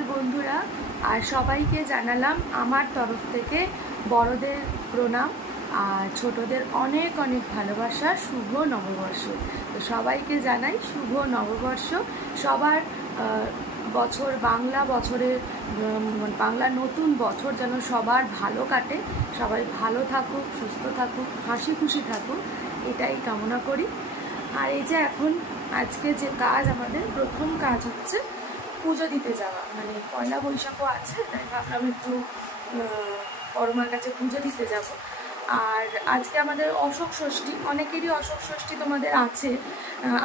সকাল বন্ধুরা, আর সবাইকে জানালাম আমার তরফ থেকে বড়দের প্রণাম আর ছোটদের অনেক অনেক ভালোবাসা। শুভ নববর্ষ। তো সবাইকে জানাই শুভ নববর্ষ। সবার বছর বাংলা বছরের বাংলা নতুন বছর যেন সবার ভালো কাটে, সবাই ভালো থাকুক, সুস্থ থাকুক, হাসি খুশি থাকুক, এটাই কামনা করি। আর এই যে এখন আজকে যে কাজ, আমাদের প্রথম কাজ হচ্ছে পুজো দিতে যাওয়া। মানে পয়লা বৈশাখও আছে, তাই ভাবলাম একটু পরমার কাছে পুজো দিতে যাব। আর আজকে আমাদের অশোক ষষ্ঠী, অনেকেরই অশোক ষষ্ঠী তোমাদের আছে,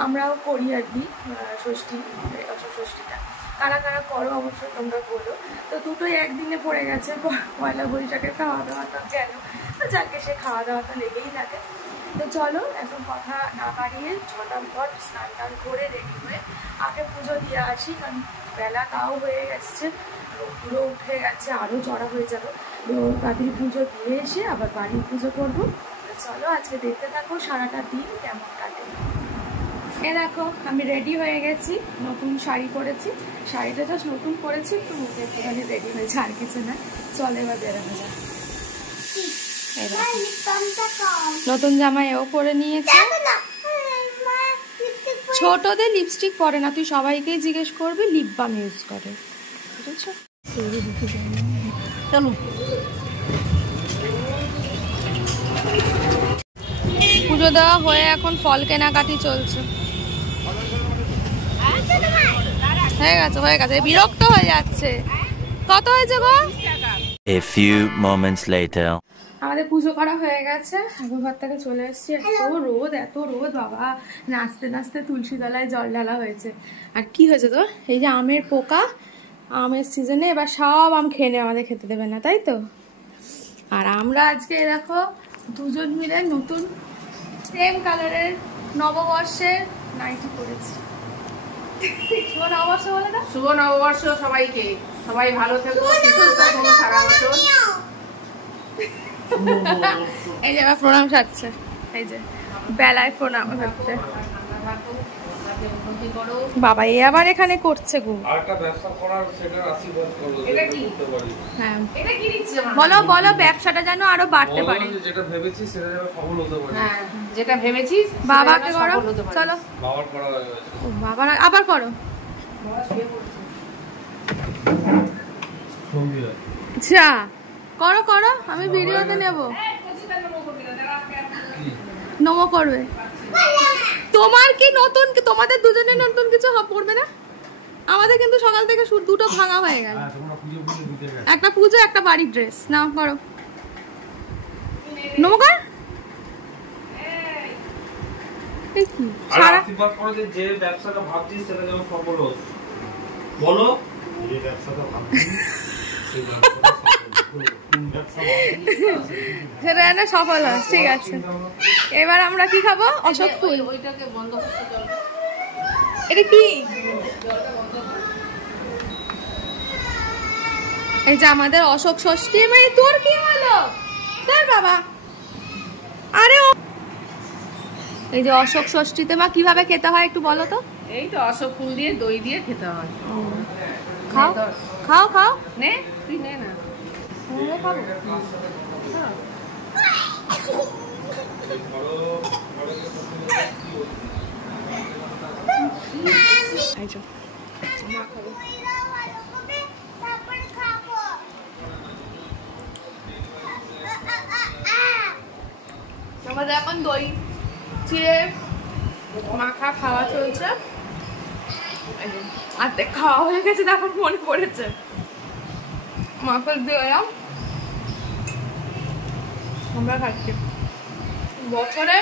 আমরাও করি আর কি ষষ্ঠী, অশোক ষষ্ঠীটা। কারা কারা করো অবশ্যই তোমরা বলো। তো দুটোই একদিনে পড়ে গেছে, পয়লা বৈশাখের খাওয়া দাওয়াটা গেল, যাকে সে খাওয়া দাওয়াটা লেগেই থাকে। তো চলো এখন কথা না বাড়িয়ে ঝটাপট স্নান টান করে রেডি হয়ে আগে পুজো দিয়ে আসি, কারণ বেলা তাও হয়ে গেছে, পুরো উঠে গেছে, আরও চড়া হয়ে যাবে। তো তাড়াতাড়ি পুজো দিয়ে এসে আবার বাড়ির পুজো করবো। চলো আজকে দেখতে থাকো সারাটা দিন কেমন কাটে। এ দেখো আমি রেডি হয়ে গেছি, নতুন শাড়ি পরেছি, শাড়িটা জাস্ট নতুন পরেছি, একটু মুখে একটুখানি রেডি হয়েছে, আর কিছু না। চলো এবার বেরোনো যাক। নতুন জামা এও পরে নিয়েছে। ছোটদের লিপস্টিক পরে না, তুই সবাইকেই জিজ্ঞেস করবি লিপ বাম ইউজ করে, বুঝেছো? চলো পুজো দেওয়া হয়ে এখন ফল কেনাকাটি চলছে। হয়ে গেছে, বিরক্ত হয়ে যাচ্ছে। কত হয়েছে গো? A few moments later. আমাদের পুজো করা হয়ে গেছে, ঠাকুর ঘর থেকে চলে এসেছি। এত রোদ বাবা, নাচতে নাচতে তুলসী তলায় জল ঢালা হয়েছে। আর কি হয়েছে তো, এই যে আমের পোকা, আমের সিজনে এবার সব আম খেয়ে নিয়ে আমাদের খেতে দেবে না, তাই তো? আর আমরা আজকে দেখো দুজন মিলে নতুন সেম কালারের নববর্ষের নাইটি পরেছি। শুভ নববর্ষ বলে না? শুভ নববর্ষ সবাইকে, সবাই ভালো থেকো, সুস্থ থাকো সারা বছর। এই যে আবার প্রণাম সারছে, এই যে বেলায় প্রণাম করতে। বাবা এ আবার এখানে করছে গো। আরেকটা ব্যবসা করার সেটার আশীর্বাদ করো। এটা কি? হ্যাঁ এটা কি দিচ্ছে মা? বলো বলো, ব্যবসাটা যেন আরো বাড়তে পারে। যেটা ভেবেছি সেটা যেন সফল হতে পারে। হ্যাঁ, যেটা ভেবেছিস বাবাকে করো, চলো। বাবার করা হয়ে গেছে। ও বাবা আবার করো। আচ্ছা করো করো, আমি ভিডিওতে নেব। নমো করবে। তোমার কি নতুন, তোমাদের দুজনের নতুন কিছু পড়বে না? আমাদের কিন্তু সকাল থেকে দুটো ভাঙা হয়ে গেল, একটা পুজো একটা বাড়ির ড্রেস। নাও করো, নমো কর। সারা আশীর্বাদ করো যে ব্যবসাটা ভাবছিস সেটা যেন সফল হোক। বলো যে ব্যবসাটা ভাবছিস সেই ব্যবসাটা সেটা যেন সফল হয়। ঠিক আছে, এবার আমরা কি খাবো? অশোক ফুল। ওইটাকে বন্ধ করতে চল। এটা কি? এই যে আমাদের অশোক ষষ্ঠী। মানে তোর কি হলো তোর বাবা? আরে এই যে অশোক ষষ্ঠীতে মা কিভাবে খেতে হয় একটু বলো তো। এই তো অশোক ফুল দিয়ে দই দিয়ে খেতে হয়। খাও খাও খাও, নে তুই নে না। আমাদের এখন দই চিড়ে মাখা খাওয়া চলছে। অর্ধেক খাওয়া হয়ে গেছে, এখন মনে পড়েছে মাখা দিয়ে এলাম। আমরা খাচ্ছি। বছরে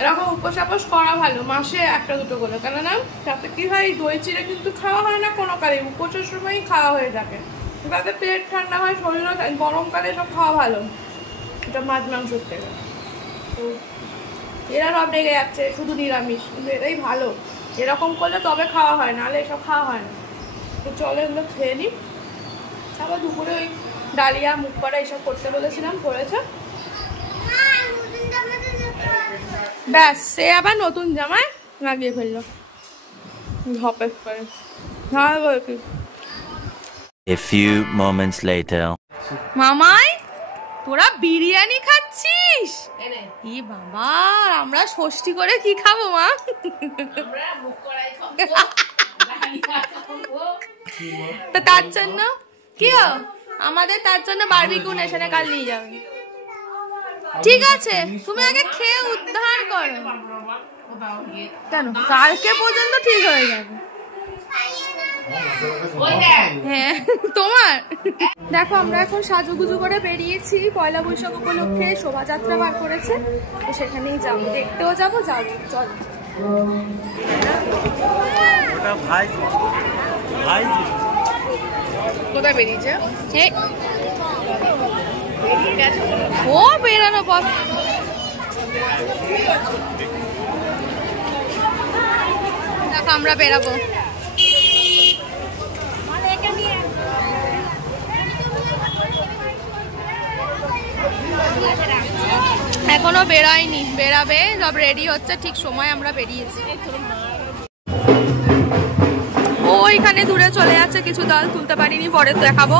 এরকম উপোস আপোস করা ভালো, মাসে একটা দুটো করে, কেননা তাতে কি হয়, দই চিড়ে কিন্তু খাওয়া হয় না কোনো কালে, উপোসের সময়ই খাওয়া হয়ে থাকে, তাতে পেট ঠান্ডা হয়, শরীরও গরমকালে সব খাওয়া ভালো, এটা মাছ মাংসর থেকে। তো এরা সব রেগে যাচ্ছে শুধু নিরামিষ, কিন্তু এটাই ভালো, এরকম করলে তবে খাওয়া হয়, নাহলে এসব খাওয়া হয় না। তো চলো এগুলো খেয়ে নিই। আবার দুপুরে ওই ডালিয়া মুখ করা এইসব করতে বলেছিলাম, করেছে। ব্যাস সে আবার নতুন জামায় লাগিয়ে ফেললো, ঝপেস করে। A few moments later. মামাই তোরা বিরিয়ানি খাচ্ছিস? ই বাবা, আমরা ষষ্ঠী করে কি খাবো মা? তো তার জন্য কি আমাদের তার জন্য বারবিকিউ নেশনে কাল নিয়ে যাবে। ঠিক আছে, তুমি আগে খেয়ে উদ্ধার করো। কেন কালকে পর্যন্ত ঠিক হয়ে যাবে। হ্যাঁ তোমার দেখো, আমরা এখন সাজুগুজু করে বেরিয়েছি। পয়লা বৈশাখ উপলক্ষে শোভাযাত্রা বার করেছে, তো সেখানেই যাবো, দেখতেও যাবো। চলো। কোথায় বেরিয়েছে? ও বেরানো পথ। দেখো আমরা বেরাবো। এখনো বেরোয়নি, বেরাবে, সব রেডি হচ্ছে, ঠিক সময় আমরা বেরিয়েছি। ওইখানে দূরে চলে যাচ্ছে কিছু দল, তুলতে পারিনি, পরে দেখাবো।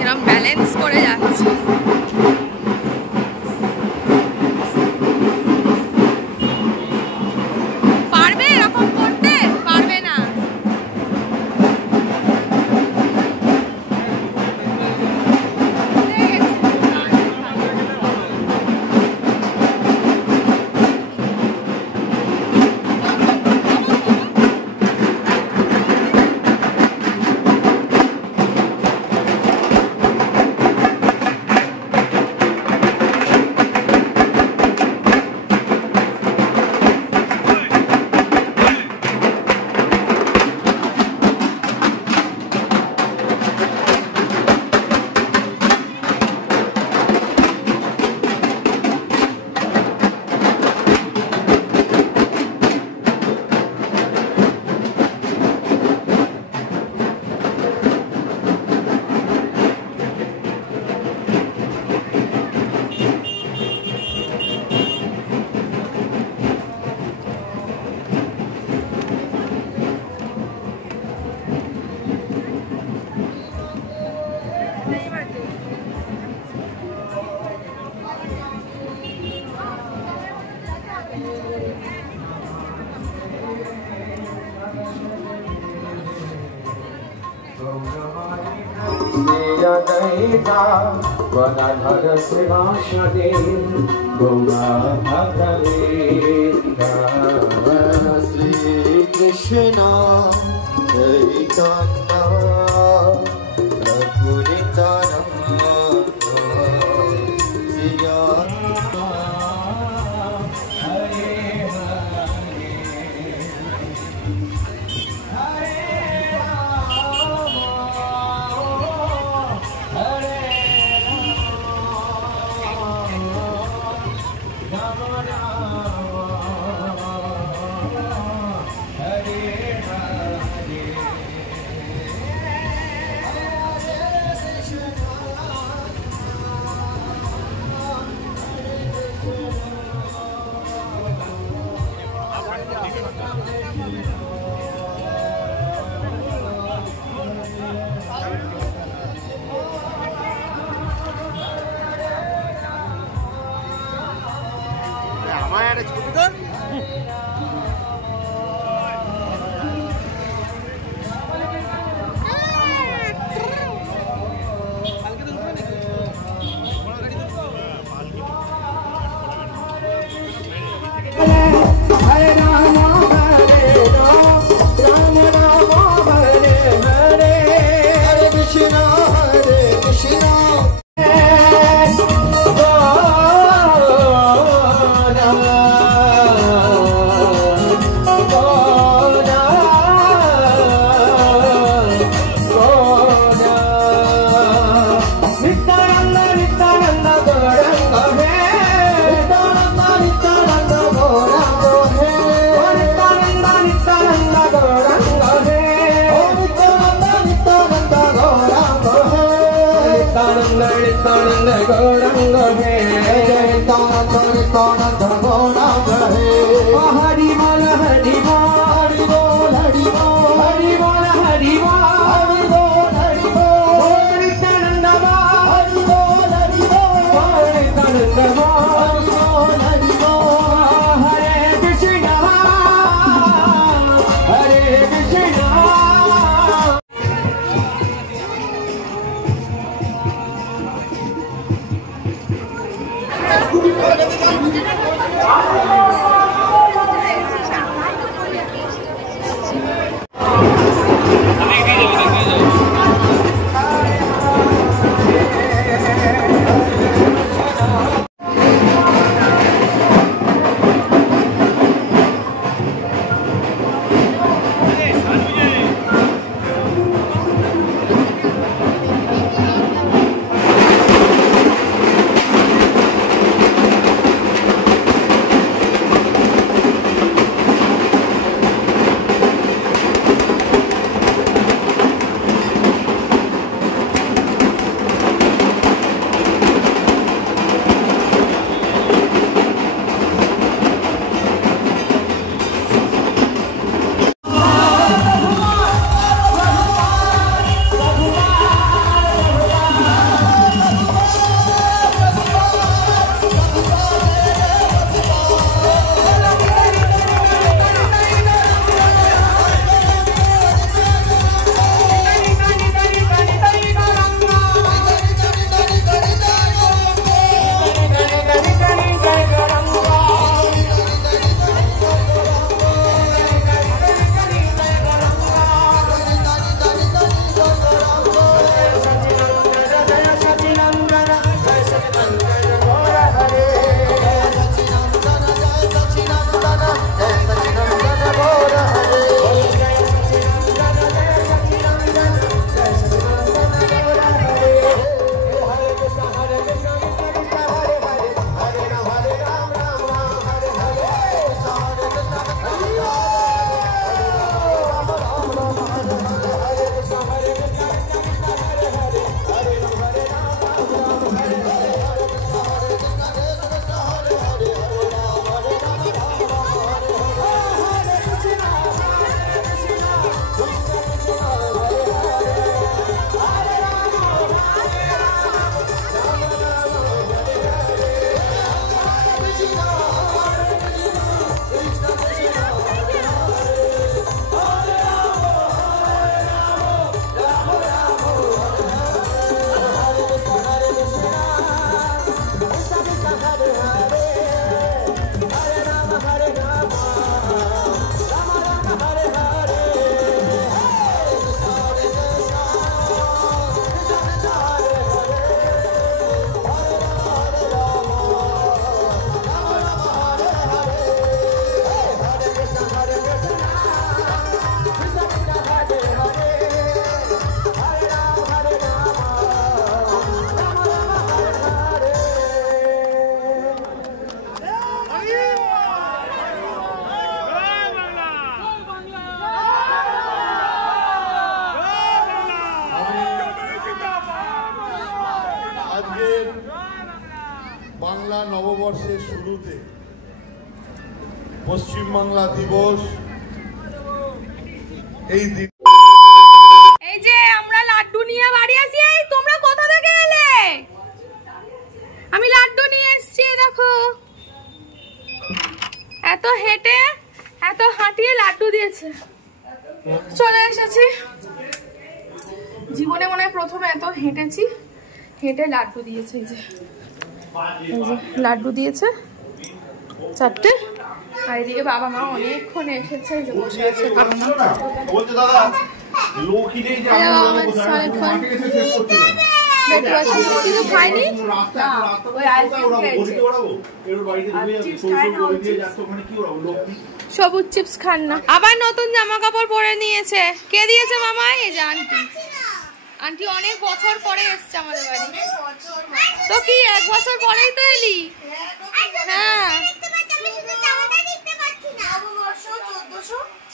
এরকম ব্যালেন্স করে যাচ্ছে। পারবে এরকম করতে? পারবে না। Sri Krishna Chaitanya Prabhu Nityananda Siya Gaurang है तानंद गौरंग है हरि बोल हरि बोल हरि बोल हरि बोल हरि बोल हरि बोल हरि बोल हरि बोल नित्यानंद हरि बोल हरि बोल नित्यानंद हरि बोल हरि बोल हरे कृष्ण हरे कृष्ण বাংলা নববর্ষের শুরুতে পশ্চিম বাংলা দিবস এই দিন এই যে আমরা লাড্ডু নিয়ে বাড়ি আসি। এই তোমরা কোথা থেকে এলে? আমি লাড্ডু নিয়ে এসেছি, দেখো এত হেঁটে এত হাঁটিয়ে লাড্ডু দিয়েছে। চলে এসেছি, জীবনে মনে হয় প্রথমে এত হেঁটেছি, হেঁটে লাড্ডু দিয়েছে। এই যে লাড্ডু দিয়েছে 4টে। আর এদিকে বাবা মা অনেকক্ষণ এসেছে, যে বসে আছে কিছু খাইনি, সবুজ চিপস খান না। আবার নতুন জামা কাপড় পরে নিয়েছে। কে দিয়েছে মামা? এই যে আন্টি। আন্টি অনেক বছর পরে এসছে আমাদের বাড়ি। তো কি 1 বছর পরেই তো এলি? হ্যাঁ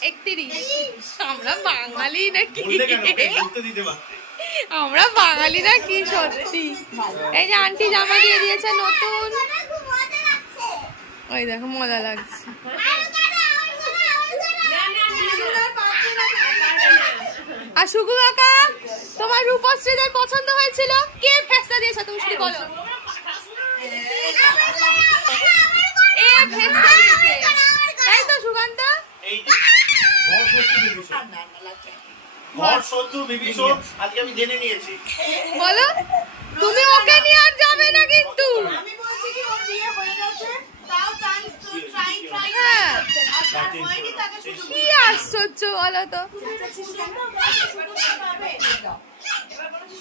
31। আমরা বাঙালি নাকি? আমরা বাঙালিরা কি সত্যি। এই যে আন্টি জামা দিয়ে দিয়েছে নতুন, ওই দেখো মজা লাগছে। আর সুগু কাকা, তোমার রূপশ্রীদের পছন্দ হয়েছিল? কে ফেস্তা দিয়েছে তুমি শুধু বলো। এ ফেস্তা দিয়েছে তাই তো সুকান্ত? বলো তুমি ওকে নিয়ে আর যাবে না কিন্তু। কি আশ্চর্য বলো তো,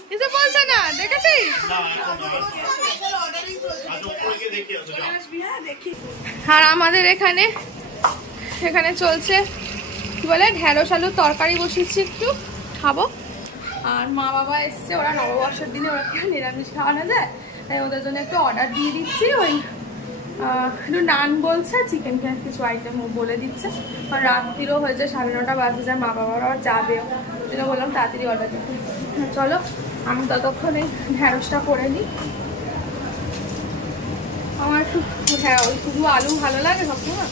কিছু বলছে না, দেখেছিস? আর আমাদের এখানে চলছে কি বলে ঢেঁড়স আলুর তরকারি বসিয়েছি, একটু খাবো। আর মা বাবা এসছে, ওরা নববর্ষের দিনে ওরা নিরামিষ খাওয়ানো যায়, তাই ওদের জন্য একটু অর্ডার দিয়ে দিচ্ছি। ওই একটু নান বলছে, চিকেন কিছু আইটেম বলে দিচ্ছে, কারণ রাত্রিরও হয়েছে 9:30 বাজে যায়, মা বাবারা যাবে, ওই জন্য বললাম তাড়াতাড়ি অর্ডার দিতে। চলো আমি ততক্ষণে ঢেঁড়সটা করে নিই। আমার শুধু আলু ভালো লাগে সবসময়,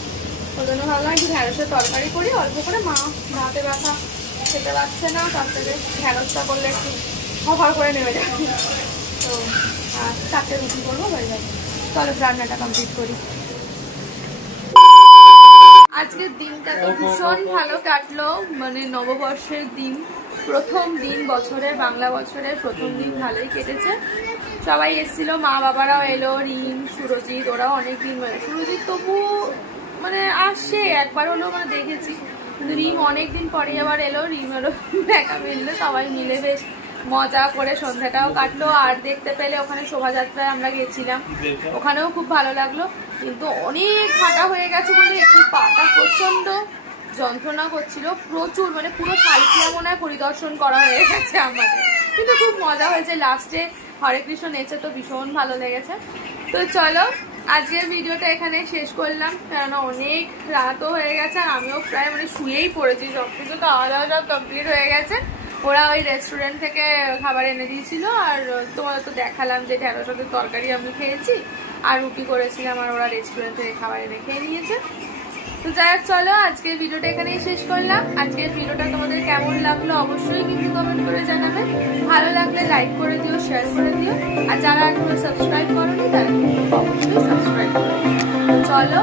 ওই জন্য ভাবলাম একটু ঢেঁড়সের তরকারি করি অল্প করে। মা ভাতে ব্যথা খেতে পারছে না, তার থেকে ঢেঁড়সটা করলে একটু কভার করে নেমে যাবে। তো আর 4টে রুটি করবো, হয়ে যাবে। চলো রান্নাটা কমপ্লিট করি। আজকের দিনটা তো ভীষণ ভালো কাটলো, মানে নববর্ষের দিন, প্রথম দিন বছরের, বাংলা বছরের প্রথম দিন ভালোই কেটেছে। সবাই এসেছিল, মা বাবারাও এলো, রিম, সুরজিৎ, ওরাও অনেকদিন, সুরজিৎ তবু মানে আসছে একবার হলো মানে দেখেছি, কিন্তু রিম অনেকদিন পরে আবার এলো, রিমেরও দেখা মিললো, সবাই মিলে বেশ মজা করে সন্ধ্যাটাও কাটলো। আর দেখতে পেলে ওখানে শোভাযাত্রায় আমরা গেছিলাম, ওখানেও খুব ভালো লাগলো, কিন্তু অনেক হাঁটা হয়ে গেছে বলে একটু পাটা প্রচন্ড যন্ত্রণা করছিল, প্রচুর, মানে পুরো শালকিয়া মনে হয় পরিদর্শন করা হয়ে গেছে আমাদের, কিন্তু খুব মজা হয়েছে। লাস্টে হরে কৃষ্ণ নেচে তো ভীষণ ভালো লেগেছে। তো চলো আজকের ভিডিওটা এখানে শেষ করলাম, কেননা অনেক রাতও হয়ে গেছে, আর আমিও প্রায় মানে শুয়েই পড়েছি, সব কিছু খাওয়া দাওয়া সব কমপ্লিট হয়ে গেছে। ওরা ওই রেস্টুরেন্ট থেকে খাবার এনে দিয়েছিল, আর তোমাদের তো দেখালাম যে ঢেঁড়স আলুর তরকারি আমি খেয়েছি, আর রুটি করেছিলাম, আর ওরা রেস্টুরেন্ট থেকে খাবার এনে খেয়ে নিয়েছে। তো যাই হোক, চলো আজকের ভিডিওটা এখানেই শেষ করলাম। আজকের ভিডিওটা তোমাদের কেমন লাগলো অবশ্যই কিন্তু কমেন্ট করে জানাবে, ভালো লাগলে লাইক করে দিও, শেয়ার করে দিও, আর যারা এখনো সাবস্ক্রাইব করোনি তারা কিন্তু অবশ্যই সাবস্ক্রাইব করো। চলো